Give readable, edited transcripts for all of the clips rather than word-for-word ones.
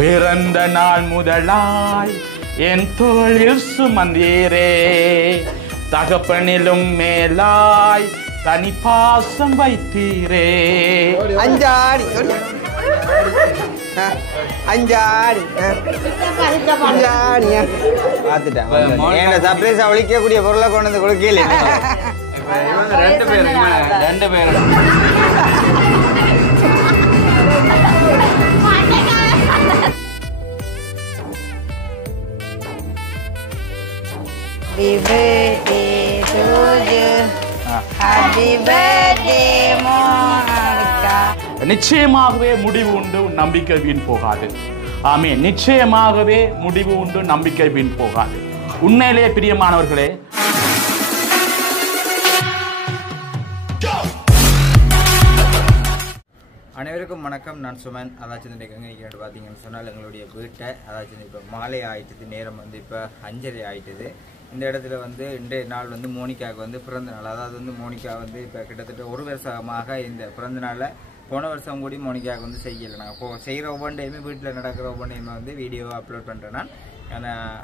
பிறந்த நாள் முதலாய் என் தோளில் சுமந்தீரே, தகப்பனிலும் மேலாய் தனி பாசம் வைத்தீரே. அஞ்சாடி அஞ்சாடி பார்த்துட்டேன். சர்ப்ரைஸ் ஒழிக்கக்கூடிய பொருளை கொண்டு வந்து கொடுக்கல. ரெண்டு பேரும் Happy birthday to you. Happy birthday Monica. நிச்சயமாகவே முடிவு உண்டு, நம்பிக்கை வீண் போகாது. ஆமென். நிச்சயமாகவே முடிவு உண்டு, நம்பிக்கை வீண் போகாது. உண்மையிலேயே பிரியமானவர்களே, அனைவருக்கும் வணக்கம். நான் சுமன். அதாச்சும் இன்றைக்கு எங்கே நிற்கிறேன் பார்த்தீங்கன்னு சொன்னால் எங்களுடைய வீட்டை, அதாச்சும் இப்போ மாலை ஆயிட்டுது, நேரம் வந்து இப்போ 5:30 ஆயிட்டுது. இந்த இடத்துல வந்து இன்றைய நாள் வந்து மோனிகாவுக்கு வந்து பிறந்த நாள். அதாவது வந்து மோனிகா வந்து இப்போ கிட்டத்தட்ட 1 வருஷமாக இந்த பிறந்த நாளை போன வருஷம் கூடி மோனிகாவுக்கு வந்து செய்யலை. நாங்கள் செய்கிற ஒவ்வொன்றையுமே வீட்டில் நடக்கிற ஒவ்வொன்றையுமே வந்து வீடியோவை அப்லோட் பண்ணுறேன். ஆனால்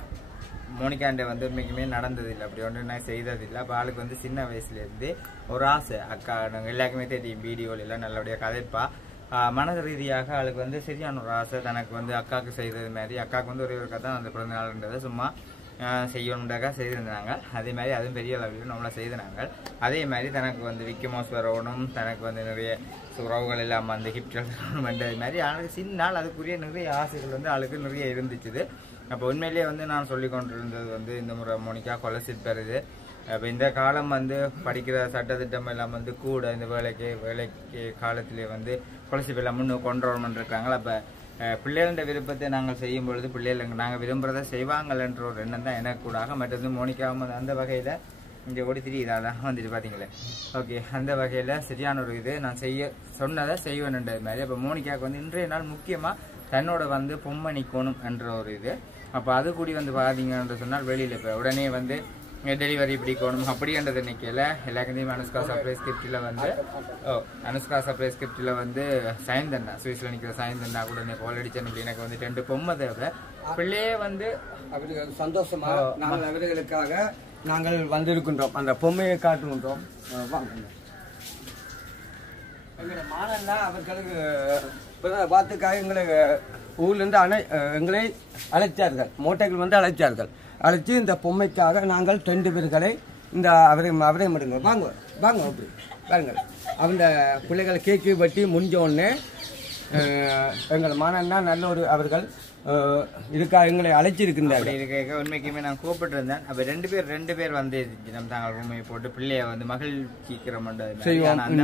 மோனிகாண்ட வந்து உண்மைக்குமே நடந்ததில்லை, அப்படி ஒன்று நான் செய்ததில்லை. அப்போ ஆளுக்கு வந்து சின்ன வயசுலேருந்து ஒரு ஆசை. அக்கா நாங்கள் எல்லாருக்குமே தெரியும், வீடியோவில் எல்லாம் நல்லபடியாக கதைப்பா. மனது ரீதியாக அவளுக்கு வந்து சரியான ஒரு ஆசை, தனக்கு வந்து அக்காவுக்கு செய்தது மாதிரி. அக்காவுக்கு வந்து ஒரே ஒரு கதை அந்த பிறந்த நாள்ன்றதை சும்மா செய்யணுண்டாக்கா செய்திருந்தாங்க. அதே மாதிரி அதுவும் பெரிய அளவில் நம்மளை செய்தினாங்க. அதே மாதிரி தனக்கு வந்து விக்கமோஸ் வரணும், தனக்கு வந்து நிறைய உறவுகள் இல்லாமல் அந்த கிஃப்ட்கள் அது மாதிரி அவளுக்கு சின்ன நாள் அதுக்குரிய நிறைய ஆசைகள் வந்து அவளுக்கு நிறைய இருந்துச்சுது. அப்போ உண்மையிலேயே வந்து நான் சொல்லி கொண்டிருந்தது வந்து இந்த முறை மோனிகா ஸ்காலர்ஷிப் பெறுது. இப்போ இந்த காலம் வந்து படிக்கிற சட்டத்திட்டம் எல்லாம் வந்து கூட இந்த வேலைக்கு காலத்திலே வந்து ஸ்காலர்ஷிப் எல்லாம் முன்னு கொண்டு வரணும்னு இருக்காங்களா. அப்போ பிள்ளைகள விருப்பத்தை நாங்கள் செய்யும் பொழுது பிள்ளைகள் நாங்கள் விரும்புகிறத செய்வாங்கன்ற ஒரு எண்ணம் தான் எனக்கு கூடாக. மற்றது மோனிகாவும் அந்த வகையில் இங்கே ஓடி திரியிதால வந்துட்டு பார்த்தீங்களே. ஓகே, அந்த வகையில் சரியான ஒரு இது நான் சொன்னதை செய்வேன்ன்றது மாதிரி. அப்போ மோனிகாவுக்கு வந்து இன்றைய நாள் முக்கியமாக தன்னோட வந்து பொம்மை நிற்கணும் என்ற ஒரு இது. அப்போ அது கூடி வந்து பார்த்தீங்கன்னு சொன்னால் வெளியில் இப்போ உடனே வந்து டெலிவரி பிடிக்கணும் அப்படின்றது நிற்கல. எல்லாருக்கும் அனுஷ்கா சர்ப்ரைஸ் கிஃப்டில் வந்து அனுஷ்கா சர்ப்ரைஸ் கிஃப்டில் வந்து சாயந்தண்ணா சுவிஸில் நிற்கிற சாயந்தண்ணா கூட எனக்கு ஆல்ரெடிச்சன் அப்படி எனக்கு வந்து 2 பொம்மை தேவை. பிள்ளையே வந்து அவர்கள் சந்தோஷமாக நாங்கள் அவர்களுக்காக நாங்கள் வந்திருக்கின்றோம். அந்த பொம்மையை காட்டுகின்றோம். எங்களை மாணவர்கள் அவர்களுக்கு பார்த்துக்காக எங்களை ஊர்லேருந்து எங்களை அழைத்தார்கள். மோட்டைகள் வந்து அழைச்சி இந்த பொம்மைக்காக நாங்கள் 2 பேர்களை இந்த அவரை மடுங்க வாங்க அப்படி பாருங்கள். அந்த பிள்ளைகளை கேக்கு வெட்டி முடிஞ்ச உடனே எங்கள் மாணவனா நல்ல ஒரு அவர்கள் இதுக்காக எங்களை அழைச்சிருக்கின்றார். இருக்க உண்மைக்குமே நான் கூப்பிட்டுருந்தேன். அப்போ 2 பேர் வந்து நம்ம தாங்கள் உண்மையை போட்டு பிள்ளைய வந்து மகிழ்ச்சிக்கிறோம். அந்த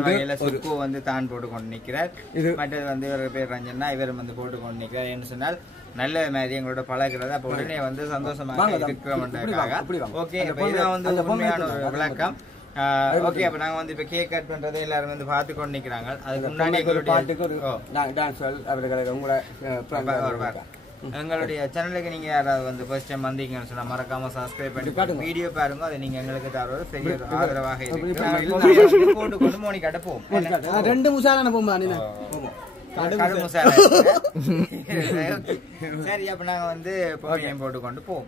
வகையில் சுக்கு வந்து தான் போட்டு கொண்டு நிற்கிறார். மற்றது வந்து இவர் பேர் ரஞ்சனா, இவர் வந்து போட்டு கொண்டு நிற்கிறார். என்று சொன்னால் நல்ல மாதிரி எங்களோட பழகிறது. அப்போ உடனே வந்து சந்தோஷமாக இருக்கிறோம். ஓகே, இதுதான் வந்து உண்மையான ஒரு விளக்கம். ஓகே, அப்ப நாங்க வந்து இப்ப கேக் கட் பண்றதை எல்லாரும் வந்து பார்த்து கொண்டு நிக்கிறாங்க. அதுக்கு முன்னாடி எங்களுடைய சேனலுக்கு நீங்க யாராவது வந்து ஃபர்ஸ்ட் டைம் வந்தீங்கன்னு சொன்னா மறக்காம சப்ஸ்கிரைப் பண்ணி வீடியோ பாருங்க. அதை நீங்க எங்களுக்கு தர பெரிய ஆதரவாக இருக்கு. போட்டு கொண்டு மோனிகாட்ட போவோம். 2 முசாலான போமா சரி, அப்ப நாங்க வந்து போட்டு கொண்டு போவோம்.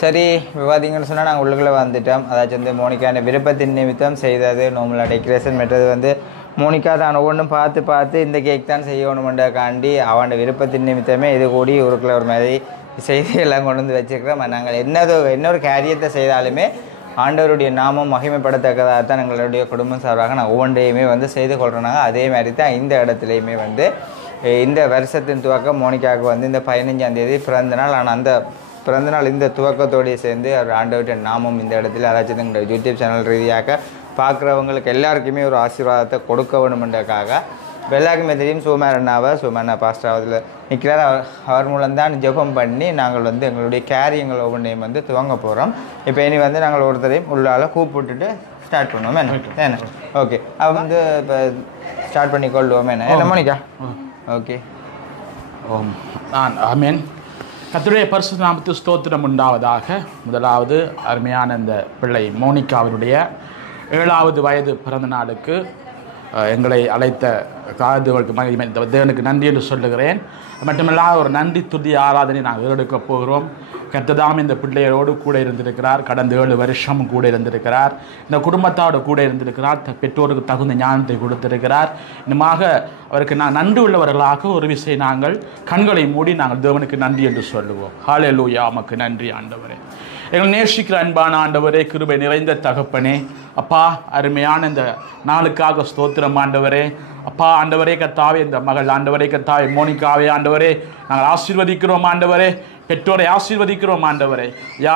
சரி, விவாதிங்கன்னு சொன்னா நாங்க உள்ளுக்குள்ள வந்துட்டோம். அதாச்சும் வந்து மோனிகா விருப்பத்தின் நிமித்தம் செய்தது நார்மலா டெக்கரேஷன். மற்றது வந்து மோனிகா தான் ஒவ்வொன்றும் பார்த்து இந்த கேக் தான் செய்யணுமெண்டாக்காண்டி அவன் விருப்பத்தின் நிமித்தமே இது கூடி ஊருக்குள்ள ஒரு மாதிரி செய்தியெல்லாம் கொண்டு வந்து வச்சுருக்கிறோம். நாங்கள் இன்னொரு காரியத்தை செய்தாலுமே ஆண்டவருடைய நாமம் மகிமைப்படத்தக்கதாக தான் எங்களுடைய குடும்பம் சார்பாக நான் ஒவ்வொன்றையுமே வந்து செய்து கொள்கிறோனாங்க. அதே மாதிரி தான் இந்த இடத்துலையுமே வந்து இந்த வருஷத்தின் துவக்கம் மோனிகாவுக்கு வந்து இந்த 15ஆம் தேதி பிறந்தநாள். ஆனால் அந்த பிறந்தநாள் இந்த துவக்கத்தோடு சேர்ந்து அவர் ஆண்டவருடைய நாமம் இந்த இடத்துல அதாச்சும் எங்களுடைய யூடியூப் சேனல் ரீதியாக பார்க்குறவங்களுக்கு எல்லாருக்குமே ஒரு ஆசீர்வாதத்தை கொடுக்க வேணுமென்றக்காக எல்லாருக்குமே தெரியும் சுமண்ணா பாஸ்டர் அதில் நிற்கிறார். அவர் மூலம்தான் ஜெபம் பண்ணி நாங்கள் வந்து எங்களுடைய கேரியங்கள் ஒவ்வொன்றையும் வந்து துவங்க போகிறோம். இப்போ இனி வந்து நாங்கள் ஒருத்தரையும் உள்ளால கூப்பிட்டுட்டு ஸ்டார்ட் பண்ணுவோம். என்ன ஓகே, அவ வந்து இப்போ ஸ்டார்ட் பண்ணி கொள்வோம். என்ன மோனிகா? ஓகே. ஆமென். கர்த்தருடைய பரிசுத்த நாமத்துக்கு ஸ்தோத்திரம் உண்டாவதாக. முதலாவது அருமையான இந்த பிள்ளை மோனிகா அவருடைய 7வது வயது பிறந்த நாளுக்கு எங்களை அழைத்த காதுகளுக்கு தேவனுக்கு நன்றி என்று சொல்லுகிறேன். மட்டுமல்லாத ஒரு நன்றி துதி ஆராதனை நாங்கள் ஏறெடுக்க போகிறோம். கர்த்ததாம் இந்த பிள்ளைகளோடு கூட இருந்திருக்கிறார். கடந்த 7 வருஷம் கூட இருந்திருக்கிறார். இந்த குடும்பத்தோடு கூட இருந்திருக்கிறார். பெற்றோருக்கு தகுந்த ஞானத்தை கொடுத்திருக்கிறார். இன்னுமாக அவருக்கு நன்றி உள்ளவர்களாக ஒரு விஷயம் நாங்கள் கண்களை மூடி நாங்கள் தேவனுக்கு நன்றி என்று சொல்லுவோம். ஹல்லேலூயா, உமக்கு நன்றி ஆண்டவரே. எங்கள் நேசிக்கிற அன்பான ஆண்டவரே, கிருபை நிறைந்த தகப்பனே, அப்பா அருமையான இந்த நாளுக்காக ஸ்தோத்திரம் ஆண்டவரே. அப்பா ஆண்டவரே கர்த்தாவே, இந்த மகள் ஆண்டவரே கர்த்தாவே மோனிகாவே ஆண்டவரே நாங்கள் ஆசீர்வதிக்கிறோம் ஆண்டவரே. பெற்றோரை ஆசீர்வதிக்கிறோம் ஆண்டவரே.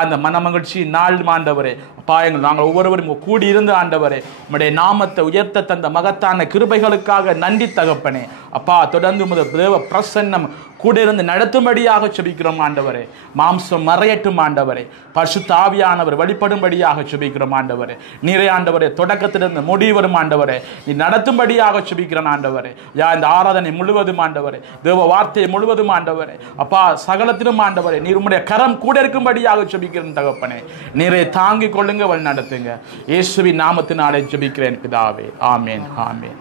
இந்த மன மகிழ்ச்சி நாள் ஆண்டவரே. அப்பா நாங்கள் ஒவ்வொருவரும் கூடியிருந்து ஆண்டவரே உம்முடைய நாமத்தை உயர்த்த தந்த மகத்தான கிருபைகளுக்காக நன்றி தகப்பனே. அப்பா தொடர்ந்து தேவ பிரசன்னம் கூட இருந்து நடத்தும்படியாக செபிக்கிறோம் ஆண்டவரே. மாம்சம் மறையட்டும் ஆண்டவரே. பரிசுத்த ஆவியானவர் வெளிப்படும்படியாக செபிக்கிறோம் ஆண்டவரே. நீரே ஆண்டவரே தொடக்கத்திலிருந்து முடிவரும் ஆண்டவரே நீ நடத்தும்படியாக செபிக்கிறோம் ஆண்டவரே. இந்த ஆராதனை முழுவதும் ஆண்டவரே, தேவ வார்த்தை முழுவதும் ஆண்டவரே, அப்பா சகலத்திலும் ஆண்டவரே நீர் உம்முடைய கரம் கூட இருக்கும்படியாக செபிக்கிறேன் தகப்பனே. நீரை தாங்கிக் கொள்ளுங்க, வழி நடத்துங்க. இயேசுவின் நாமத்தினாலே ஜெபிக்கிறேன் பிதாவே, ஆமேன் ஆமேன்.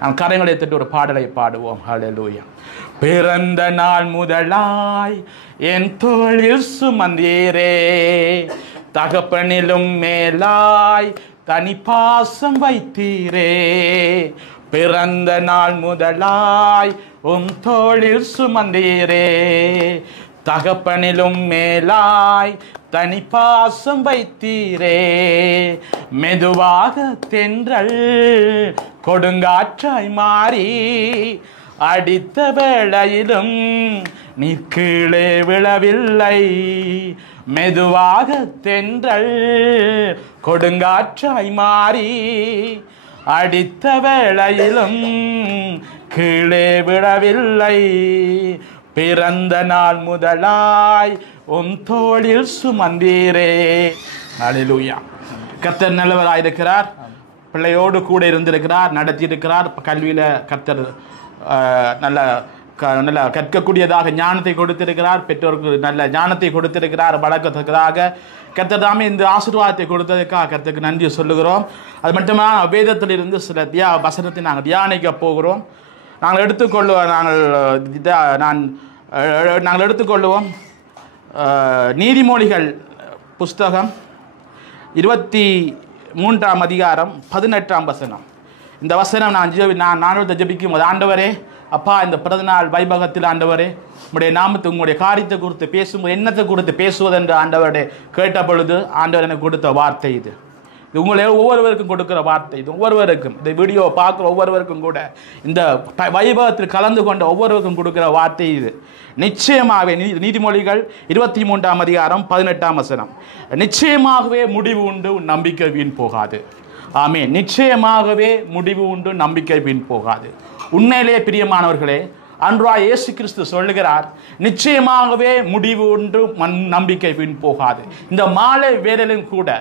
நாம் கரங்களை தட்டி ஒரு பாடலை பாடுவோம். ஹல்லேலூயா. பிறந்த நாள் முதலாய் என் தோளில் சுமந்தீரே, தகப்பனிலும் மேலாய் தனி பாசம் வைத்தீரே. பிறந்த நாள் முதலாய் உம் தோளில் சுமந்தீரே, தகப்பனிலும் மேலாய் தனி பாசம் வைத்தீரே. மெதுவாக தென்றல் கொடுங்காற்றாய் மாறி அடித்த வேளையிலும் நீ கீழே விழவில்லை. மெதுவாக தென்றல் கொடுங்காற்றாய் மாறி அடித்த வேளையிலும் கீழே விழவில்லை. பிறந்த நாள் முதலாய் உம் தோளில் சுமந்தீரே. ஹல்லேலூயா. கர்த்தர் நல்லவராயிருக்கிறார். பிள்ளையோடு கூட இருந்திருக்கிறார், நடத்தியிருக்கிறார். கல்வியில் கர்த்தர் நல்ல கற்கக்கூடியதாக ஞானத்தை கொடுத்திருக்கிறார். பெற்றோருக்கு நல்ல ஞானத்தை கொடுத்திருக்கிறார். வளர்க்கத்தக்கதாக கர்த்தர் தாமே இந்த ஆசீர்வாதத்தை கொடுத்ததுக்காக கர்த்தருக்கு நன்றி சொல்லுகிறோம். அது மட்டுமா வேதத்திலிருந்து சில வசனத்தை நாங்கள் தியானிக்க போகிறோம். நாங்கள் எடுத்துக்கொள்ளுவோம் நீதிமொழிகள் புஸ்தகம் 23ஆம் அதிகாரம் 18ஆம் வசனம். இந்த வசனம் நான் ஜெபிக்கும் போது, ஆண்டவரே அப்பா இந்த பிறந்தநாள் வைபகத்தில் ஆண்டவரே உங்களுடைய நாமத்தை உங்களுடைய காரியத்தை குறித்து பேசும்போது எண்ணத்தை குறித்து பேசுவதென்று ஆண்டவருடைய கேட்ட பொழுது ஆண்டவர் எனக்கு கொடுத்த வார்த்தை இது. இது உங்களை ஒவ்வொருவருக்கும் கொடுக்குற வார்த்தை. இது ஒவ்வொருவருக்கும், இந்த வீடியோ பார்க்குற ஒவ்வொருவருக்கும் கூட, இந்த வைபவத்தில் கலந்து கொண்ட ஒவ்வொருவருக்கும் கொடுக்குற வார்த்தை இது. நிச்சயமாகவே நீதிமொழிகள் 23ஆம் அதிகாரம் 18ஆம் வசனம். நிச்சயமாகவே முடிவு உண்டு, நம்பிக்கை வீண் போகாது. ஆமென். நிச்சயமாகவே முடிவு உண்டு, நம்பிக்கை வீண் போகாது. உண்மையிலேயே பிரியமானவர்களே, அன்றாய் இயேசு கிறிஸ்து சொல்லுகிறார், நிச்சயமாகவே முடிவு உண்டு, நம்பிக்கை வீண் போகாது. இந்த மாலை வேளையிலும் கூட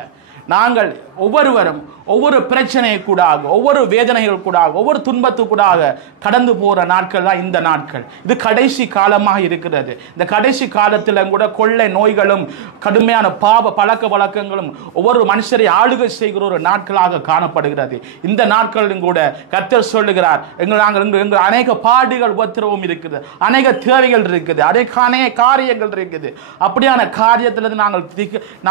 நாங்கள் ஒவ்வொருவரும் ஒவ்வொரு பிரச்சனையை கூடாக, ஒவ்வொரு வேதனைகள் கூடாக, ஒவ்வொரு துன்பத்துக்கூடாக கடந்து போகிற நாட்கள் தான் இந்த நாட்கள். இது கடைசி காலமாக இருக்கிறது. இந்த கடைசி காலத்தில் கூட கொள்ளை நோய்களும் கடுமையான பாவ பழக்க வழக்கங்களும் ஒவ்வொரு மனுஷரை ஆளுகை செய்கிற ஒரு நாட்களாக காணப்படுகிறது. இந்த நாட்களிலும் கூட கர்த்தர் சொல்லுகிறார், எங்கள் அநேக பாடுகள் உபத்திரவம் இருக்குது, அநேக தேவைகள் இருக்குது, அநேக காரியங்கள் இருக்குது. அப்படியான காரியத்தில்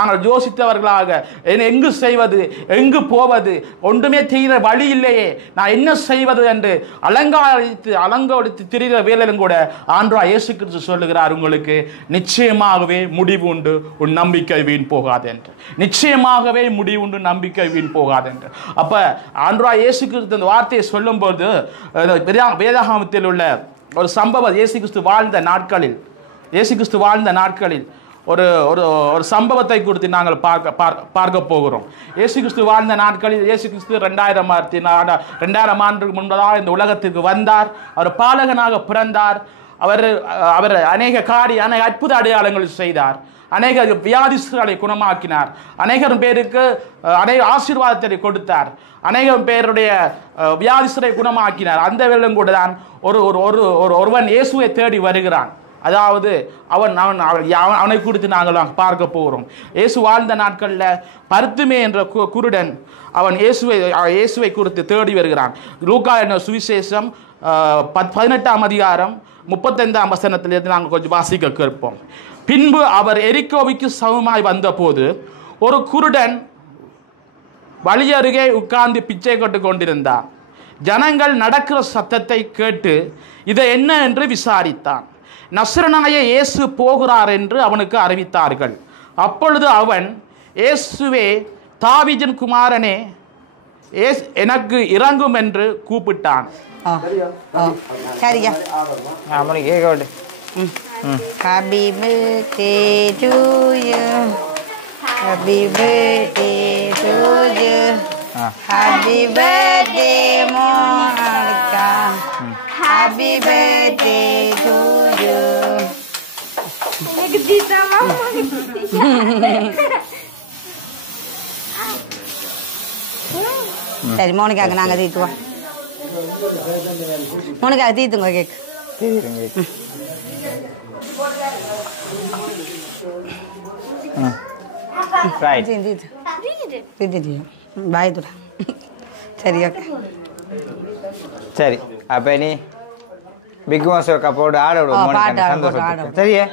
நாங்கள் யோசித்தவர்களாக எங்கு செய்வது, எங்கு போவது, ஒன்றுமே தெரிகிற வழி இல்லையே, நான் என்ன செய்வது என்று அலங்கரித்து திரிகிற வேலையிலும் கூட ஆண்டவராகிய இயேசு கிறிஸ்து சொல்லுகிறார், உங்களுக்கு நிச்சயமாகவே முடிவு உண்டு, உன் நம்பிக்கை வீண் போகாது என்று. நிச்சயமாகவே முடிவு உண்டு, நம்பிக்கை வீண் போகாது என்று. அப்ப ஆண்டவராகிய இயேசு கிறிஸ்து அந்த வார்த்தையை சொல்லும் போது வேதாகமத்தில் உள்ள ஒரு சம்பவம், இயேசு கிறிஸ்து வாழ்ந்த நாட்களில் ஒரு ஒரு சம்பவத்தை குறித்து நாங்கள் பார்க்க போகிறோம். இயேசு கிறிஸ்து வாழ்ந்த நாட்களில் இயேசு கிறிஸ்து 2000 ஆண்டுக்கு முன்பதாக இந்த உலகத்திற்கு வந்தார். அவர் பாலகனாக பிறந்தார். அவர் அநேக அற்புத அடையாளங்கள் செய்தார். அநேக வியாதிஸ்தர்களை குணமாக்கினார். அநேகர் பேருக்கு அநேக ஆசீர்வாதத்தை கொடுத்தார். அநேகம் பேருடைய வியாதிஸ்தரை குணமாக்கினார். அந்த வேளையிலும் கூட தான் ஒருவன் இயேசுவை தேடி வருகிறான். அதாவது அவனை குறித்து நாங்கள் பார்க்க போகிறோம். இயேசு வாழ்ந்த நாட்களில் பர்த்திமே என்ற குருடன் அவன் இயேசுவை குறித்து தேடி வருகிறான். லூக்கா என்ற சுவிசேஷம் 18ஆம் அதிகாரம் 35ஆம் வசனத்திலிருந்து நாங்கள் கொஞ்சம் வாசிக்க கேட்போம். பின்பு அவர் எரிகோவுக்கு சமமாய் வந்தபோது ஒரு குருடன் வழியருகே உட்கார்ந்து பிச்சை கட்டு கொண்டிருந்தார். ஜனங்கள் நடக்கிற சத்தத்தை கேட்டு இதை என்ன என்று விசாரித்தான். நசரனாய இயேசு போகிறார் என்று அவனுக்கு அறிவித்தார்கள். அப்பொழுது அவன், இயேசுவே, தாவீதின் குமாரனே, எனக்கு இறங்கும் என்று கூப்பிட்டான். சரியா Happy birthday to you. Happy birthday to you. Happy birthday Monica. Happy birthday to you. சரி, மோனிகாக்கு நாங்கள் தீத்துவோம். மோனிகாக்கு தீத்துங்க கேக். சரி, ஓகே. சரி, அப்போ நீ பிக் பாஸ் கப்போடு ஆட விடுவோம். சந்தோஷம். சரியா?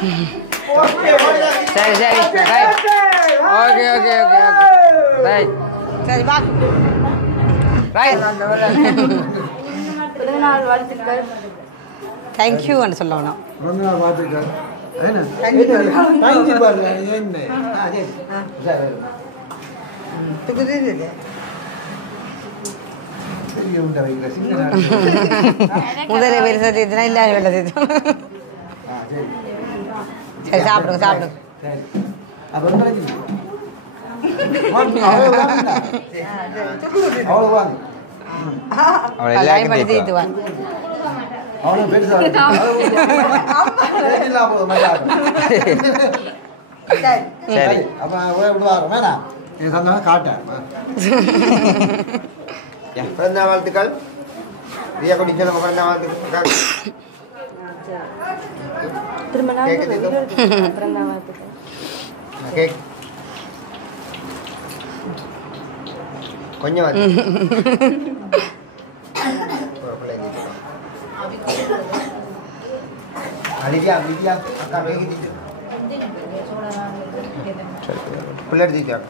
சரி சரி right okay okay okay okay right சரி வா ரைட் தேங்க்யூன்னு சொல்லணும் முதல்ல வேலை செய்துனா இல்லாத வேலை செய்து சரி சாப்பிடுங்க சாப்பிடுங்க அவளை எல்லாரும் தீட்டு வாங்க சரி பிறந்த வாழ்த்துக்கள் பிரியா கொடி சொல்லுங்க பிறந்த வாழ்த்துக்கள் கேக் கொஞ்சம் அலிவியா அலிவியா அக்கா வேகி பிள்ளை எடுத்துக்கிட்டாங்க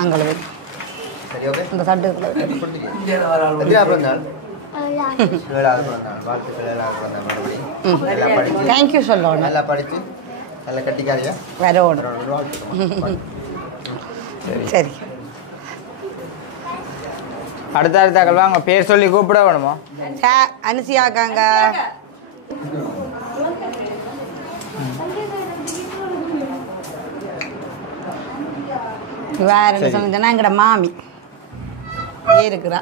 அங்கே சரி ஓகே இந்த சட்டுக்குள்ள பிறந்தாள் 7வது பிறந்தாள் வாழ்த்துக்கள் 7வது பிறந்தாள் மறுபடியும் தேங்க்யூ சொல்லணும் நல்லா படிச்சு நல்லா கட்டிக்காரியா வேற ஒன்று சரி அடுத்த வாங்க பேர் சொல்லி கூப்பிட வேணுமா அனுசியாக்காங்க வேற என்ன சொன்னா எங்கட மாமி இருக்கிறா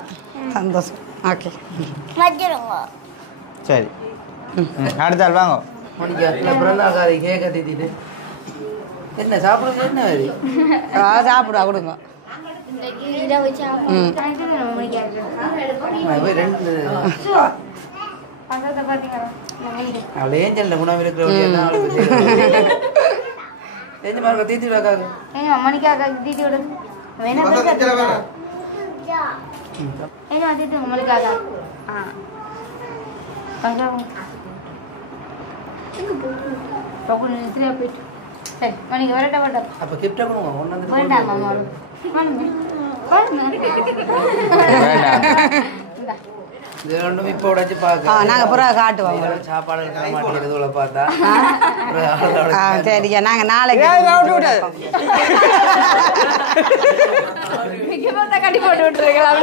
சந்தோஷம் ஓகே சரி அடுத்த ஆள் வாங்க என்ன சாப்பிடுங்க என்ன வேறு சாப்பிடுவா கொடுங்க அவளை ஏன் சொல்ல குணம் இருக்கிற செஞ்சு மார்க்க தீத்தி விடாக்காக மணிக்காக தீத்தி விட மணிக்காக போயிட்டு சரி மணிக்கு வரட்ட மாட்டோம் அப்ப கிஃப்ட் பண்ணுவோம் ஒன்று வேண்டாம் மாமா இது ரெண்டும் இப்போ உடைச்சு பார்க்க நாங்கள் புறா காட்டுவோம் சாப்பாடு மாட்டேங்கிறது பார்த்தா சரியா நாங்கள் நாளைக்கு கட்டி போட்டு விட்டுருக்கலாம்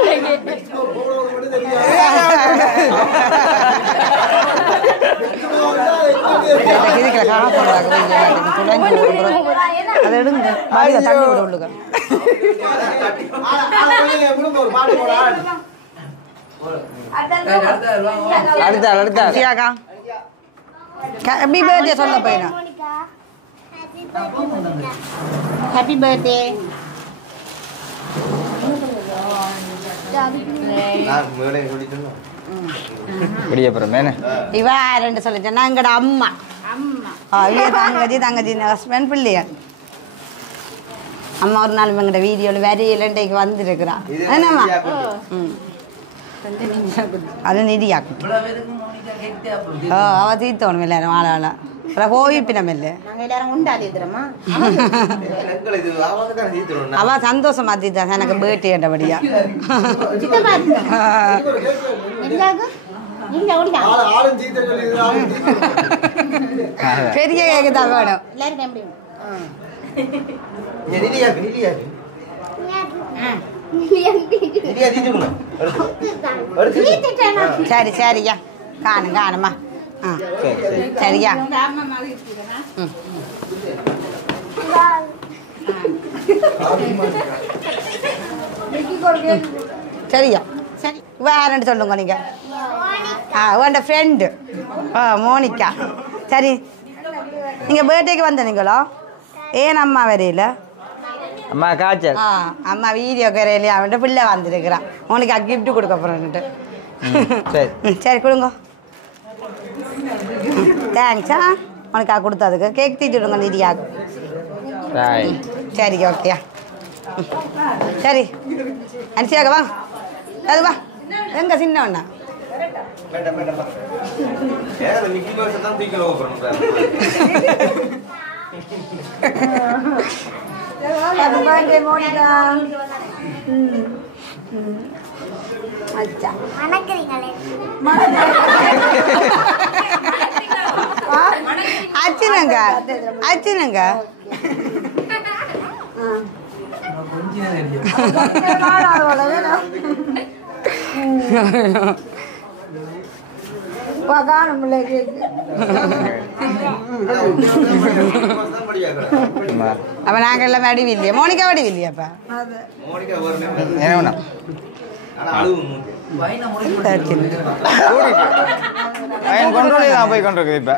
இதுக்கு சாப்பிடுறாங்க அதை எடுங்க பாதிக்க தண்ணி விட உள்ளுங்க அடுத்த சியாக்கா ஹாப்பி பர்த்டே சொல்ல போயினா ஹாப்பி பர்த்டே இவா ரெண்டு சொல்லிச்சேன்னா எங்கட அம்மா இவ தங்கச்சி ஹஸ்பண்ட் பிள்ளையா அம்மா ஒரு நாள் எங்கட வீடியோவில் வரையில இன்றைக்கு வந்துருக்குறா என்னம்மா அது நிதியாக்கும் அவ தீர்த்தோணும் எல்லாரும் ஆளாளா அப்புறம் கோவிப்பினம் இல்லை அவ சந்தோஷமா தீர்த்தா எனக்கு பேட்டியண்டபடியா பெரிய கேக்கு தான் வேணும் சரி சரியா காணும் காணுமா சரியா சரியா சரி வேறன்னு சொல்லுங்க நீங்க உண்ட ஃப்ரெண்டு மோனிகா சரி நீங்கள் பர்த்டேக்கு வந்தீங்களோ ஏன் அம்மா வரையில அம்மா காய்ச்சல் அம்மா வீடியோ கரையிலையே அவன்கிட்ட பிள்ளை வந்துருக்குறான் உனக்கு கிஃப்ட் கொடுக்க போகிறேன்ட்டு சரி கொடுங்க தேங்க்ஸா உனக்கு கொடுத்ததுக்கு கேக் தீட்டு விடுங்க நிதியாக சரி ஓகேயா சரி அனுசியாக வா அது வா எங்க சின்ன ஒண்ணா அச்சுனங்க அச்சுனங்க அப்ப நாங்க எல்லாம் வடிவில்லையா மோனிகா வடிவில்லையாப்பா போய் கொண்டிருக்கு இப்ப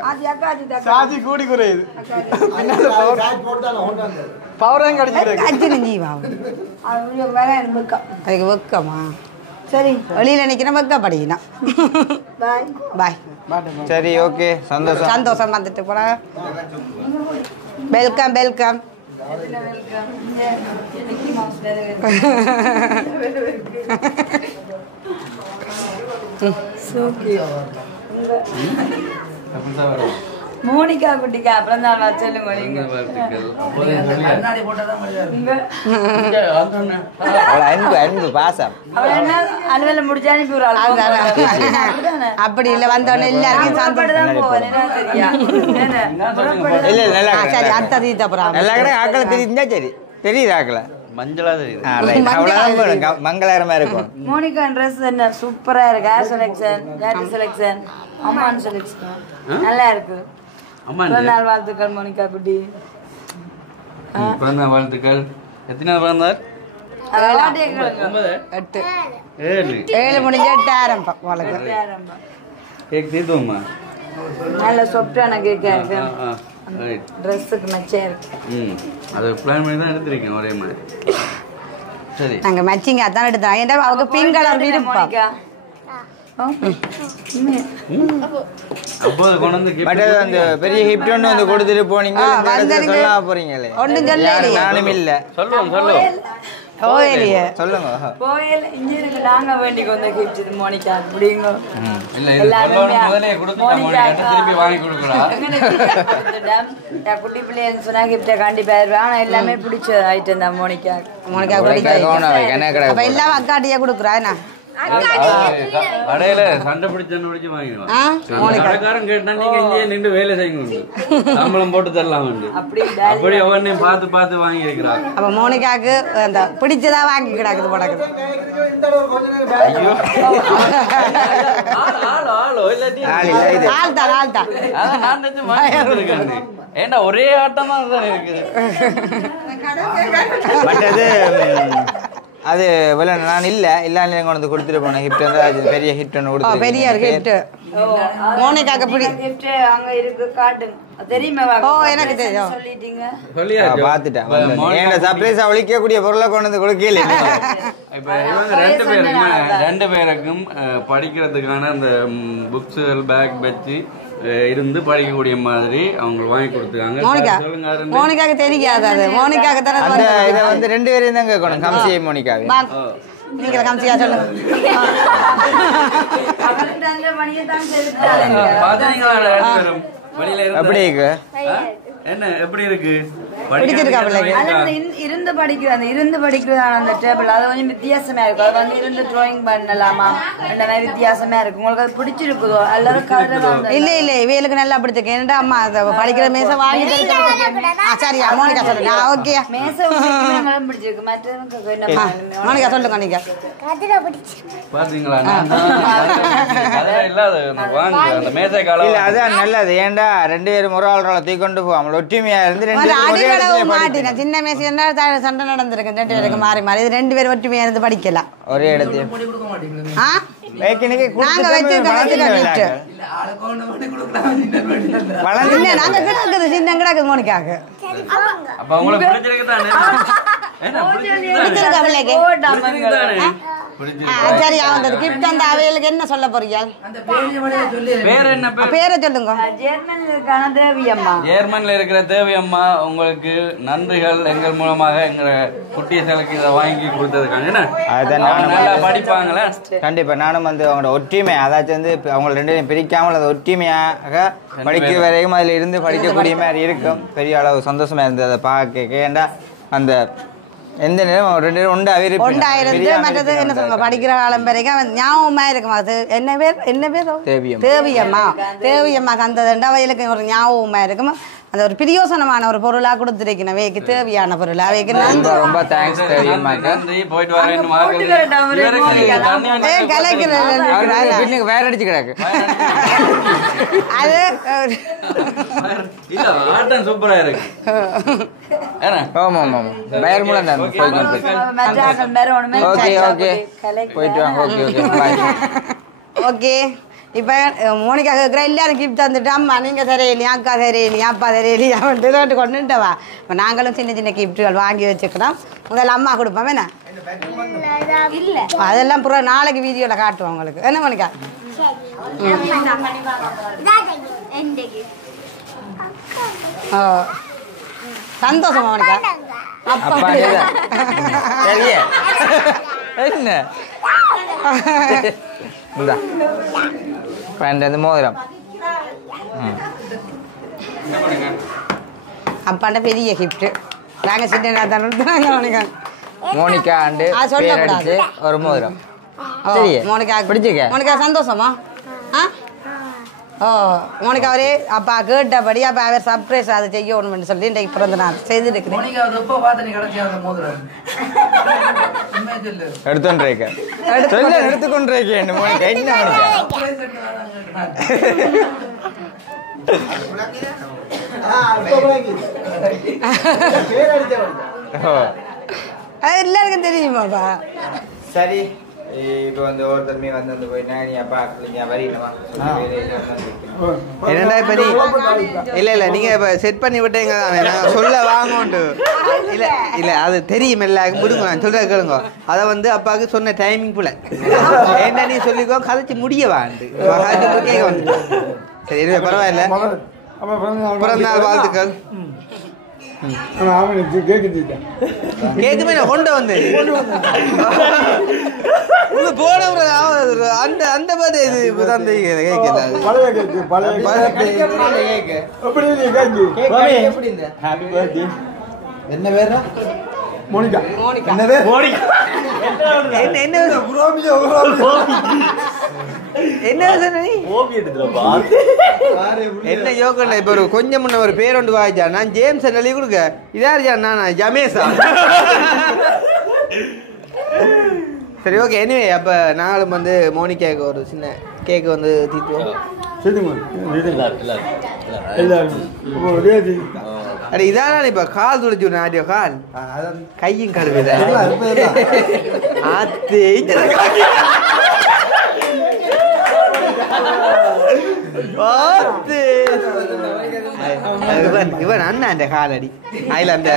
சாதி கூடி குறையுது பவரம் கிடைச்சிருக்கு அதுக்கு வெக்கமா சரி வெளியில நிக்கிறேன் வெக்கப்படினா பாய் சரி ஓகே சந்தோஷம் சந்தோஷம் வந்துட்டு போனா வெல்கம் வெல்கம் மோனிகா குட்டிக்கு அப்புறம் தான் சொல்லுங்க அன்பு பாசம் அலுவல முடிச்சு அனுப்பி அப்படி இல்ல வந்தோடனே எல்லாருக்கும் சாப்பாடுதான் போவேன் சரி அடுத்த தீத்த அப்புறம் எல்லா கடை ஆக்களை தெரியுதா சரி தெரியுது ஆக்களை மஞ்சளா தெரியுது அவ்வளவுதான் மங்களகரமா இருக்கும் மோனிகா ட்ரெஸ் என்ன சூப்பரா இருக்கு ஹேர் செலெக்ஷன் ஜாக்கி செலெக்ஷன் அம்மான் செலெக்ஷன் நல்லா இருக்கு பிறந்தநாள் வாழ்த்துக்கள் மோனிகா குட்டி பிறந்தநாள் வாழ்த்துக்கள் எத்தனை நாள் பிறந்தார் 8 7 முடிஞ்ச 8 ஆரம்பம் உங்களுக்கு கேக் தீர்த்துவோம்மா நல்ல சொப்டான கேக்கா இருக்கு ட்ரெஸ்ஸுக்கு மச்சா இருக்கு அதை பிளான் பண்ணி தான் எடுத்திருக்கேன் ஒரே மாதிரி சரி நாங்க மேட்சிங் அதான் எடுத்தோம் ஏன்னா அவங்க பிங்க் கலர் விருப்பம் அப்போ கொண்டு வந்து பட் அந்த பெரிய ஹிப்ட் ஒன்று வந்து கொடுத்துட்டு போனீங்க சொல்ல போறீங்களே ஒன்றும் சொல்லலையே நானும் இல்ல சொல்லுவோம் போயிலையே சொல்லுங்க போயல இன்ஜினுக்கு நாங்க வேண்டிக்கு வந்த கிஃப்ட் இது மோனிகா அப்படிங்க இல்ல இது சொல்லணும் முதலே கொடுத்துட்டா மோனிகா திருப்பி வாங்கி கொடுக்கலாம் குட்டி பிள்ளைன்னு சொன்னா கிஃப்ட கண்டிப்பா இருப்பேன் ஆனா எல்லாமே பிடிச்ச ஐட்டம் தான் மோனிகா மோனிகா பிடிச்ச அப்ப எல்லாம் அக்காட்டியா கொடுக்குறா என்ன கடையில சண்டை பிடிச்சு வாங்கிடுவான் கடைக்காரன் கேட்டா நீங்க இங்கே நின்று வேலை செய்யணும் சம்பளம் போட்டு தரலாம் அப்படி ஒவ்வொன்றையும் பார்த்து பார்த்து வாங்கி இருக்கிறான் அப்ப மோனிகாக்கு அந்த பிடிச்சதா வாங்கி கிடாக்குது போடாக்குது ஏண்டா ஒரே ஆட்டம் தான் இருக்குது அது நான் இல்ல கொண்டு கொடுத்துட்டு போனேன் ஹிப்ட் வந்து பெரிய ஹிட் ஒன்று கொடுத்து பெரிய ஹிட் மோனிகாக்கு பிடி கிஃப்ட் அங்க இருக்கு காட்டு தெரியுமா ஓ எனக்கு தெரியும் சொல்லிட்டீங்க பாத்துட்டேன் ஏன்னா சர்ப்ரைஸா ஒழிக்கக்கூடிய பொருளை கொண்டு வந்து கொடுக்கல இப்ப இவங்க ரெண்டு பேருக்கும் படிக்கிறதுக்கான அந்த புக்ஸ் பேக் வச்சு இருந்து படிக்கக்கூடிய மாதிரி அவங்க வாங்கி கொடுத்துருக்காங்க மோனிகாக்கு தெரியாது அது மோனிகாக்கு தான இத வந்து ரெண்டு பேரும் தான் கேட்கணும் கம்சியை மோனிகாவே நீங்க கம்சியா சொல்லுங்க எப்படி இருக்கு என்ன எப்படி இருக்கு இருந்து படிக்கிறது அந்த டேபிள் அது கொஞ்சம் வித்தியாசமா இருக்கும் அது வந்து இருந்து டிராயிங் பண்ணலாமா அந்த மாதிரி வித்தியாசமா இருக்கு உங்களுக்கு அது பிடிச்சிருக்குதோ எல்லாரும் இல்ல இவங்களுக்கு நல்லா பிடிச்சிருக்கு ஏன்னா அம்மா படிக்கிற மேசை வாங்கி சரியா மோனிகா சொல்லுங்க ஓகே மேசை பிடிச்சிருக்கு மோனிகா சொல்லுங்க நீங்க பாத்தீங்களா அதான் நல்லது ஏன்டா ரெண்டு பேரும் ஒரு ஆள் தூக்கொண்டு போவோம் ஒற்றுமையா இருந்து மாட்டினேன் சின்ன மேசை சண்டை நடந்திருக்கு ரெண்டு பேருக்கு மாறி மாறி இது ரெண்டு பேரும் ஒற்றுமையா இருந்து படிக்கலாம் ஒரே இடத்துல நாங்க வச்சிருக்கோம் நாங்க கிடக்குது சின்ன கிடக்குது மோனிக்காக அப்ப உங்களுக்கு பிடிச்சிருக்கு தானே பிடிச்சிருக்கா பிள்ளைக்கு? சரி அந்த கிஃப்ட் அந்த அவைகளுக்கு என்ன சொல்ல போறீங்க? பேரை சொல்லுங்க. ஜெர்மன்ல இருக்கிற தேவி அம்மா உங்களுக்கு நன்றிகள் எங்கள் மூலமாக எங்க குட்டீஸ்களுக்கு இதை வாங்கி கொடுத்ததுக்கான. நல்லா படிப்பாங்களா? கண்டிப்பா நானும் வந்து அவங்களோட ஒற்றுமை அதாச்சும் வந்து அவங்க ரெண்டு பேரும் பிரிக்காமல் அது ஒற்றுமையாக படிக்க வரைக்கும் அதுல இருந்து படிக்கக்கூடிய மாதிரி இருக்கும். பெரிய அளவு சந்தோஷமா இருந்தது அதை பார்க்க. ஏண்டா அந்த எந்த நேரம் ரெண்டு பேரும் ஒண்டாயிருந்து மற்றது என்ன சொல்லுங்க படிக்கிற காலம் வரைக்கும் அவன் ஞாபகமா இருக்கும். அது என்ன பேர் தேவியம்மா தந்ததுண்டா அவைகளுக்கு ஒரு ஞாபகமா இருக்கும். அந்த ஒரு பிரியோசனமான ஒரு பொருளா கொடுத்துருக்கணும். அவைக்கு தேவையான பொருள் அவைக்கு ரொம்ப தேங்க்ஸ் தேவியம்மா. போயிட்டு வரேன் வேற அடிச்சு கிடக்கு. அது ஆட்டம் சூப்பரா இருக்கு. ஆமா ஆமா பயர் மூலம் தான் போயிட்டு வாங்க. ஓகே இப்போ மோனிகா கேட்குற எல்லாரும் கிஃப்ட் தந்துட்டு அம்மா நீங்கள் சரியில்லையா அக்கா சரியில்லையா அப்பா சரியில்லையா வந்துட்டு கொண்டுட்டவா. இப்போ நாங்களும் சின்ன சின்ன கிஃப்ட்டுகள் வாங்கி வச்சுக்கிறோம். முதல்ல அம்மா கொடுப்போம் என்ன அதெல்லாம் பூரா நாளைக்கு வீடியோவில் காட்டுவோம் உங்களுக்கு. என்ன மோனிகா? ஓ சந்தோஷமா மோனிகா? அப்பா என்ன மோதிரம் அப்பாண்ட பெரிய கிஃப்ட். நாங்கள் சின்ன மோனிகா அண்டு ஒரு மோதிரம். மோனிகா பிடிச்சிருக்க? மோனிகா சந்தோஷமா? ஓ மோனிகா அவரே அப்பா கேட்டபடி அப்போ அவர் சர்ப்ரைஸ் அதை செய்யணும்னு சொல்லி இன்றைக்கு பிறந்த நான் செய்துருக்கிறேன். எல்லாருக்கும் தெரியுமாப்பா? சரி இப்போ வந்து ஒருத்தருமே வந்து போய் நீ அப்பா வரீங்களா என்னடா இப்ப நீ இல்ல நீங்க இப்ப செட் பண்ணி விட்டீங்க தானே நான் சொல்ல வாங்கோண்டு இல்ல அது தெரியும் எல்லாருக்கும் விடுங்க நான் சொல்ற கேளுங்க. அதை வந்து அப்பாவுக்கு சொன்ன டைமிங் போல என்ன நீ சொல்லிக்கோ கதைச்சு முடியவாண்டு சரி பரவாயில்ல. பிறந்தநாள் வாழ்த்துக்கள். கேக்குமே கொண்டு வந்து அந்த அந்த பாதை என்ன பேர்? மோனிகா. என்ன பேர்? என்ன என்ன யோகம் இப்ப ஒரு கொஞ்சம் முன்ன ஒரு பேர் ஒன்று வாய்ச்சா நான் ஜேம்ஸ் எழுதி கொடுக்க இதாரியா நான் ஜமேஷா. சரி ஓகே எனிவே அப்ப நாங்களும் வந்து மோனிகாக்கு ஒரு சின்ன கேக்கு வந்து தீட்டுவோம். அட இதான் இப்ப கால் துடைச்சு விடுறேன். ஆடியோ கால் கையும் கழுவுத இவன் அண்ணா அந்த காலடி அதுல அந்த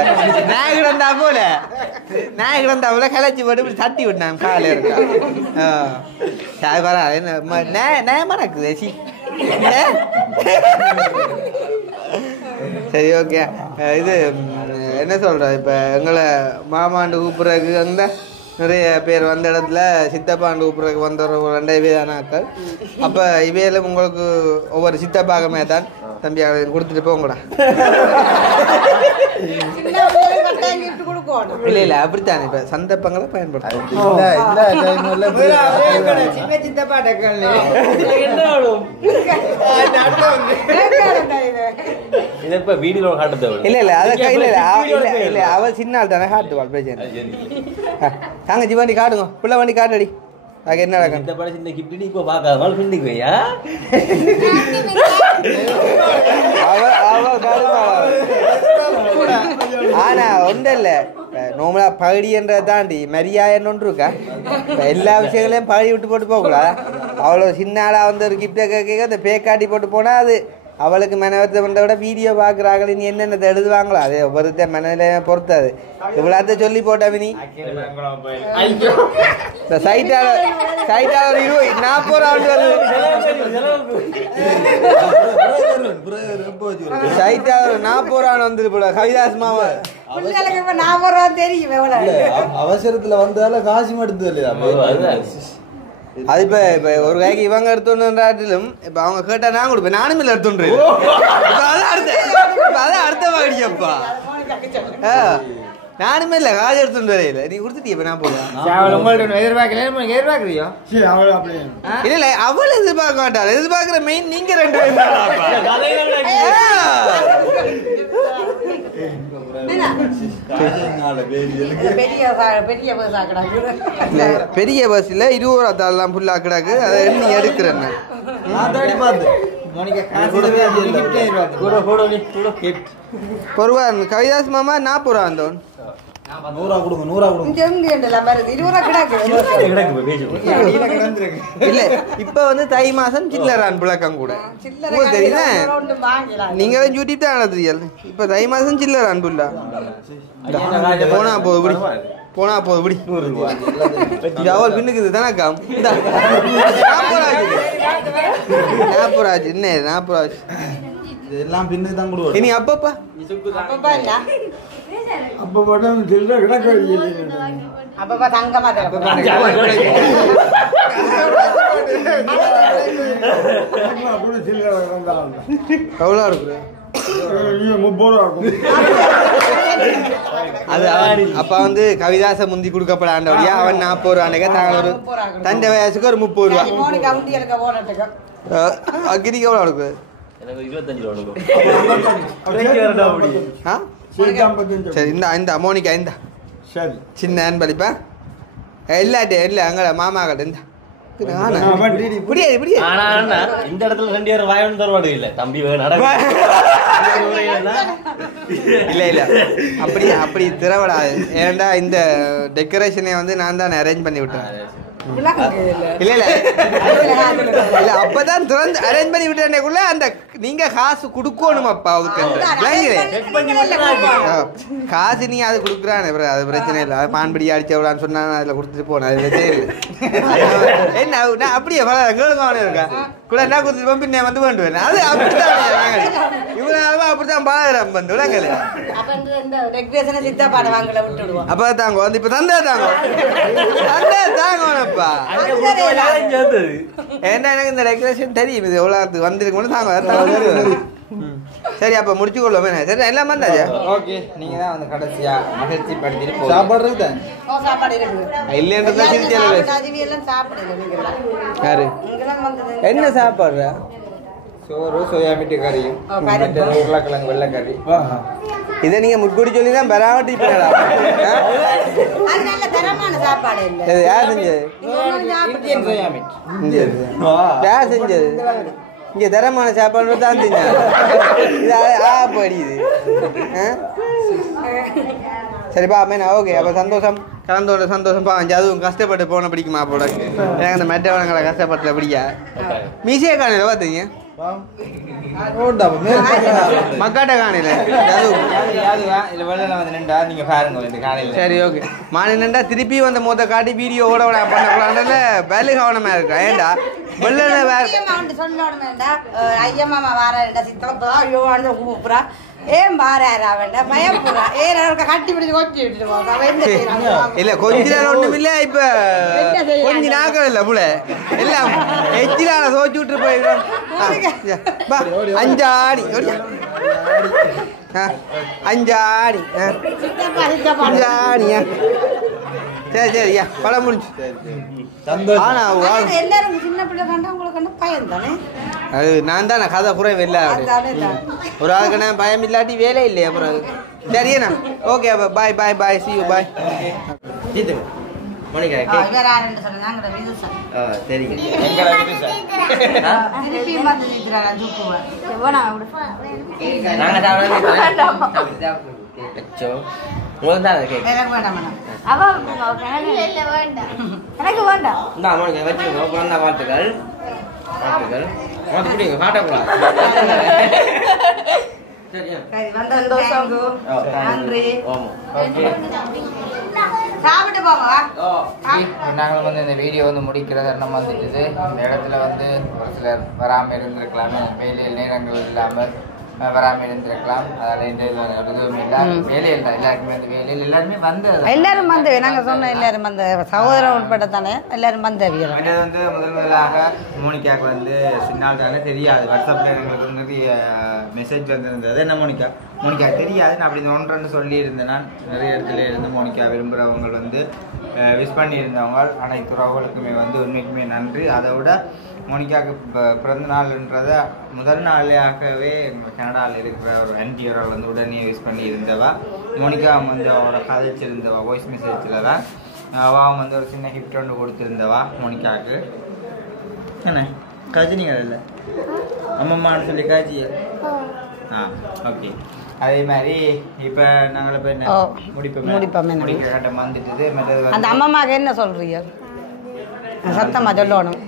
நாயகிடந்தா போல கலைச்சி போட்டு தட்டி விட்டான் கால இருக்கா வராது மறக்குது. சரி ஓகே இது என்ன சொல்ற இப்ப எங்களை மாமாண்டு கூப்பிடுறதுக்கு அந்த நிறைய பேர் வந்த இடத்துல சித்தப்பாண்டு கூப்பிடுறதுக்கு வந்த ஒரு 2 பேரான ஆட்கள். அப்போ இவையிலும் உங்களுக்கு ஒவ்வொரு சித்தப்பாகமே தான் தம்பி அதை கொடுத்துட்டு போங்கடா. இல்ல அப்படித்தானே இப்ப சந்தர்ப்பங்களை பயன்படுத்தும். இல்ல அவ சின்ன ஆள் தானே காட்டுவாள் பிரச்சனை. தங்கச்சி வண்டி காட்டுங்க பிள்ளை வண்டி காட்டடி. என்ன ஆனா ஒன்றும் இல்ல நோமலா பகுடின்றதை தாண்டி மரியாதைன்னு ஒன்று இருக்கா. எல்லா விஷயங்களையும் பகுடி விட்டு போட்டு போகக்கூடாது. அவ்வளோ சின்ன ஆளா வந்து ஒரு கிஃப்டை கேட்க அந்த பேக்காட்டி போட்டு போனா அது அவளுக்கு மனவத்தை பண்ணுறத விட வீடியோ பார்க்குறாங்களே நீ என்னென்ன எழுதுவாங்களோ அது ஒவ்வொருத்த மனதில் பொறுத்தது இவ்வளோத்த சொல்லி போட்டவினி இந்த சைட்டாளர் 40 ரவுண்ட் வருது சைட்டாளர் 40 ரவுண்ட் வந்துட்டு போல கவிதாஸ் மாமா அவசரத்துல வந்தால காசு எடுத்தது இல்லையா அது இப்ப ஒரு கைக்கு இவங்க எடுத்துன்றாட்டிலும் இப்ப அவங்க கேட்டா நான் கொடுப்பேன் நானும் இல்லை எடுத்துன்றேன் அதான் அடுத்த வாடியப்பா நானுமே இல்லை காசு எடுத்துட்டு வரையில நீ கொடுத்துட்டிய நான் போடுவேன் எதிர்பார்க்கறியோ இல்ல இல்ல அவள் எதிர்பார்க்க மாட்டாள் எதிர்பார்க்கிற மெயின் நீங்க 2 பேரும் பெரிய பஸ்ல 20 தாள் ஃபுல்லா கிடாக்கு அதை எண்ணி எடுக்கிறேன் பொருவான் கவிதாஸ் மாமா 40 ரூபா வந்தோன் 100 கொடுங்க 100 இல்ல இப்ப வந்து தை மாசம் சில்லறான் புழக்கம் கூட உங்களுக்கு தெரியல நீங்களும் யூடியூப் தான் நடத்துறீங்க இப்ப தை மாசம் சில்லறான் புல்லா போனா போது விடி அவள் பின்னுக்குது தானக்கா நாப்பராஜ் என்ன நாப்பராஜ் இதெல்லாம் பின்னு தான் கொடுவோம் இனி அப்பப்பா அப்ப மட்டும் சில்லற கிடக்கு அப்பப்பா தங்கமா எவ்வளோ இருக்கு அது அப்ப வந்து கவிதாச முந்தி கொடுக்கப்படாண்டவடியா அவன் 40 ரூபாய்க்கு தாங்க ஒரு தண்டை வயசுக்கு ஒரு 30 ரூபா அக்னிக்கு எவ்வளோ இருக்கு சரி இந்த மோனிகா இந்த சரி சின்ன அன்பளிப்பா இல்லாட்டே இல்லை அங்கே மாமா கிட்ட இந்த இந்த இடத்துல 2 பேரும் வாயணும் தருவாடு இல்ல தம்பி இல்ல இல்ல அப்படி திறவடாது ஏன்டா இந்த டெக்கரேஷனை வந்து நான் தான் அரேஞ்ச் பண்ணி விட்டேன் இல்ல இல்ல இல்ல அப்பதான் திறந்து அரேஞ்ச் பண்ணி விட்டேன்னுக்குள்ள அந்த நீங்க காசு கொடுக்கணும் அப்பா காசு நீ அது கொடுக்குறானே அது பிரச்சனை இல்லை அது பான்படி அடிச்ச விடான்னு சொன்னா அதுல கொடுத்துட்டு போனேன் அது பிரச்சனை இல்லை என்ன நான் அப்படியே கேளுங்க இருக்கா கூட என்ன கொடுத்துட்டு போய் பின்ன வந்து வேண்டுவேன் அது அப்படித்தான் இவ்வளவு அப்படித்தான் பாடம் வந்து விளங்கல அப்ப தாங்க வந்து இப்ப தந்தே தாங்க தாங்கப்பா ஏன்னா எனக்கு இந்த டெக்கரேஷன் தெரியும் இது எவ்வளவு வந்திருக்கு தாங்க சரி அப்ப முடிச்சு கொள்ளுவோம் சரி எல்லாம் வந்தாச்சா ஓகே நீங்க தான் வந்து கடைசியா மகிழ்ச்சி படுத்திட்டு சாப்பாடு இருக்குதா இல்லன்றதா யாரு என்ன சாப்பாடு சோறு சோயா மீட்டு கறியும் உருளைக்கிழங்கு வெள்ளைக்கறி இதை நீங்க முட்கூடி சொல்லி தான் பெறாமட்டி யார் செஞ்சது யார் செஞ்சது இங்க தரமான சாப்பாடு தான் படியுது சரிப்பா மேனா ஓகே அப்போ சந்தோஷம் கலந்தோட சந்தோஷம் பாஞ்சு அதுவும் கஷ்டப்பட்டு போன பிடிக்குமா போட எனக்கு அந்த மெட்டவனங்களை கஷ்டப்பட்டு பிடிக்கா மீசியா காணையில பார்த்தீங்க மக்காட்ட காணையில சரி ஓகே மாநில நின்றா திருப்பி வந்த மொத்த காட்டி வீடியோ ஓட பண்ணக்கூடாதுல வேலை கவனமா இருக்கா ஏண்டா வெள்ள வேற ஐயம்மா வாரா சித்தப்பா ஏன் பாரா வேண்டாம் பயப்புறா கட்டி பிடிச்சு கொச்சி இல்ல கொஞ்ச நேரம் ஒண்ணும் இல்ல இப்ப கொஞ்ச நாட்கள் இல்ல புள்ள எல்லாம் எச்சிலான சோச்சு விட்டு போயிடும் 5 ஆடி 5 ஆடி 5 ஆடியா சரி சரியா படம் முடிஞ்சு எல்லாரும் சின்ன பிள்ளை கண்டா உங்களுக்கு பயம் தானே அது நான் தான் கதை குறைவு இல்லை ஒரு ஆளுக்கு நான் பயம் இல்லாட்டி வேலை இல்லையே அப்புறம் அது சரியா ஓகே அப்போ பாய் பாய் பாய் சி யூ பாய் எனக்கு வேண்டாம் வாழ்த்துக்கள் சாப்பிட்டு போங்க. நாங்கள் வந்து இந்த வீடியோ வந்து முடிக்கிற தருணம் வந்துட்டு இந்த இடத்துல வந்து ஒரு சிலர் வராமல் இருந்திருக்கலாம், வேலையில் நேரங்கள் இல்லாமல் வராமல் இருந்திருக்கலாம். அதில் எந்த இதுவும் இல்லை. வேலையில் தான் எல்லாருக்குமே அந்த வேலையில் எல்லாருமே வந்து எல்லாரும் வந்து நாங்கள் சொன்ன எல்லாரும் வந்து சகோதரன் உட்பட தானே எல்லாரும் வந்து இது வந்து முதலாக மோனிகாவுக்கு வந்து சின்னால் தானே தெரியாது. வாட்ஸ்அப்பில் எங்களுக்கு வந்து நிறைய மெசேஜ் வந்துருந்தது. என்ன மோனிகா தெரியாது. நான் அப்படி ஒன்றுன்னு சொல்லியிருந்தேன். நான் நிறைய இடத்துல இருந்து மோனிகா விரும்புகிறவங்க வந்து விஷ் பண்ணியிருந்தவங்க அனைத்து உறவுகளுக்குமே வந்து உண்மைக்குமே நன்றி. அதை விட மோனிகாவுக்கு பிறந்த நாள்ன்றதை முதல் நாளாகவே கனடாவில் இருக்கிற ஒரு ஆன்டியரால் வந்து உடனே விஷ் பண்ணியிருந்தவா. மோனிகா வந்து அவரோட கதைச்சிருந்தவா வாய்ஸ் மெசேஜில் தான். அவன் வந்து ஒரு சின்ன கிஃப்ட் ஒன்று கொடுத்துருந்தவா மோனிகாவுக்கு. என்ன கஜினிகள் இல்லை அம்மம்மான்னு சொல்லி காய்ச்சிய ஓகே. அதே மாதிரி இப்போ நாங்கள் இப்போ முடிக்கிற கட்டம் வந்துட்டுது. அந்த அம்மாவுக்கு என்ன சொல்றீங்க? சத்தமா சொல்லணும்.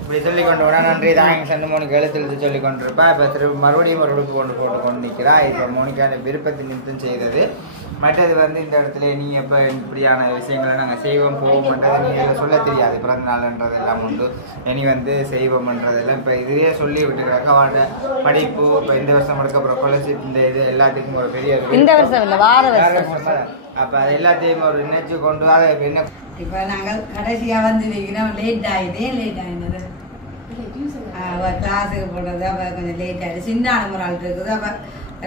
இப்படி சொல்லி கொண்டு போனா நன்றி தான் சந்த மோனிக்கு எழுத்து சொல்லி கொண்டிருப்பா. இப்போ திரும்ப மறுபடியும் ஒரு உடுப்பு போட்டு நிற்கிறா. இப்போ மோனிக்கான விருப்பத்தை நிறுத்தம் செய்தது. மற்றது வந்து இந்த இடத்துல நீங்கள் இப்போ இப்படியான விஷயங்களை நாங்கள் செய்வோம் போவோம்ன்றது நீங்கள் சொல்ல தெரியாது. பிறந்த நாள்ன்றதெல்லாம் உண்டு. இனி வந்து செய்வோம்ன்றதெல்லாம் இப்போ இதுவே சொல்லி விட்டுக்கிறாங்க. அவனோட படிப்பு இப்போ இந்த வருஷம் அதுக்கப்புறம் ஸ்காலர்ஷிப் இந்த இது எல்லாத்துக்கும் ஒரு பெரிய இந்த வருஷம் இல்லை வார வருஷம். அப்போ அது எல்லாத்தையும் ஒரு நினைச்சு கொண்டு அதை என்ன இப்போ நாங்கள் கடைசியாக வந்து லேட் ஆகினது கிளாஸுக்கு போடுறது. அப்போ கொஞ்சம் லேட் ஆகிடுது. சின்ன ஒரு ஆள் இருக்குது. அப்போ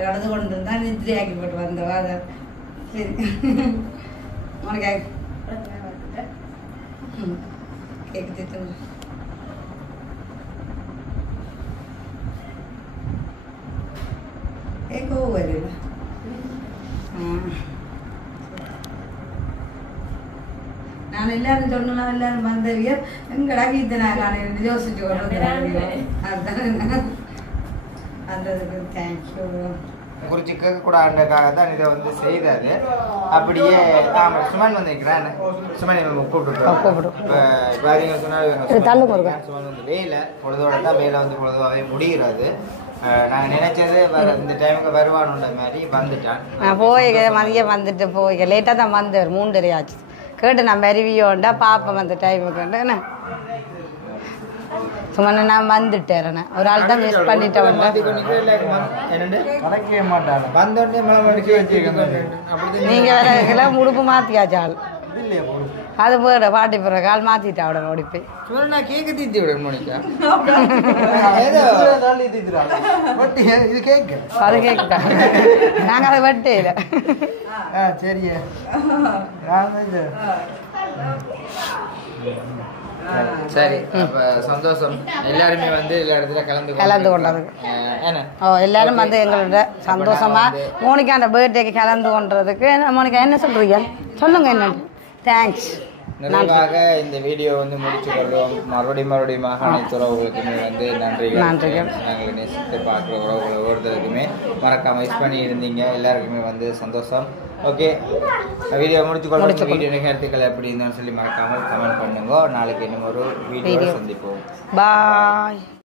கடந்து கொண்டு இருந்தால் நித்திரி ஆக்கி போட்டு வந்தவா. அதை சரி உனக்கு கேக்கு திட்டு கேக்கோ வருது. நான் எல்லாரும் சொன்னா எல்லாரும் வந்தவியர் எங்கடா கீர்த்தனா காண யோசிச்சு வந்ததுக்கு தேங்க்யூ. குறித்து கேட்கக்கூடாதுக்காக தான் இதை வந்து செய்தாரு. அப்படியே சுமன் வந்திருக்கிறேன். சுமன் கூப்பிட்டு இப்போ அதிகம் சொன்னாலும் சுமன் வந்து வேலை பொழுதோட தான் வேலை வந்து பொழுதுவாகவே முடிகிறது. நாங்கள் நினைச்சது இந்த டைமுக்கு வருவானுன்ற மாதிரி வந்துட்டான். நான் போய் மதியம் வந்துட்டு போய் லேட்டாக தான் வந்தேன். 3:30 ஆச்சு. கேட்டு நான் வருவியோண்டா பார்ப்பேன் அந்த டைமுக்கு. என்ன சும்மா நான் வந்துட்டேன். ஒரு ஆள் தான் மிஸ் பண்ணிட்டேன். நீங்க வேற முடுப்பு மாத்தியாச்சு ஆள். அது போட பாட்டி போற கால் மாத்திட்டா அவட ஓடி போய் கேக்கு தீத்தி விட மோனிகா. அது கேக்குதா? நாங்க அதை வெட்டையில சரியா சரி. அப்ப சந்தோஷம். எல்லாருமே வந்து எல்லா இடத்துல கலந்து கொண்டது. எல்லாரும் வந்து எங்களோட சந்தோஷமா மோனிகாண்ட பர்த்டேக்கு கலந்து கொண்டதுக்கு. மோனிகா என்ன சொல்றீங்க சொல்லுங்க. என்ன தேங்க்ஸ். நிறைவாக இந்த வீடியோ வந்து முடிச்சு கொள்வோம். மறுபடியும் அனைத்து உறவுகளுக்குமே வந்து நன்றிகள். நாங்கள் நேசித்து பார்க்குற உறவுகள் ஒவ்வொருத்தருக்குமே மறக்காம மிஸ் பண்ணி இருந்தீங்க. எல்லாருக்குமே வந்து சந்தோஷம். ஓகே, வீடியோ முடிச்சு கொள்வோம். வீடியோ நிகழ்த்துக்கள் எப்படி இருந்தாலும் சொல்லி மறக்காமல் கமெண்ட் பண்ணுங்க. நாளைக்கு இன்னும் ஒரு வீடியோ சந்திப்போம். பாய்.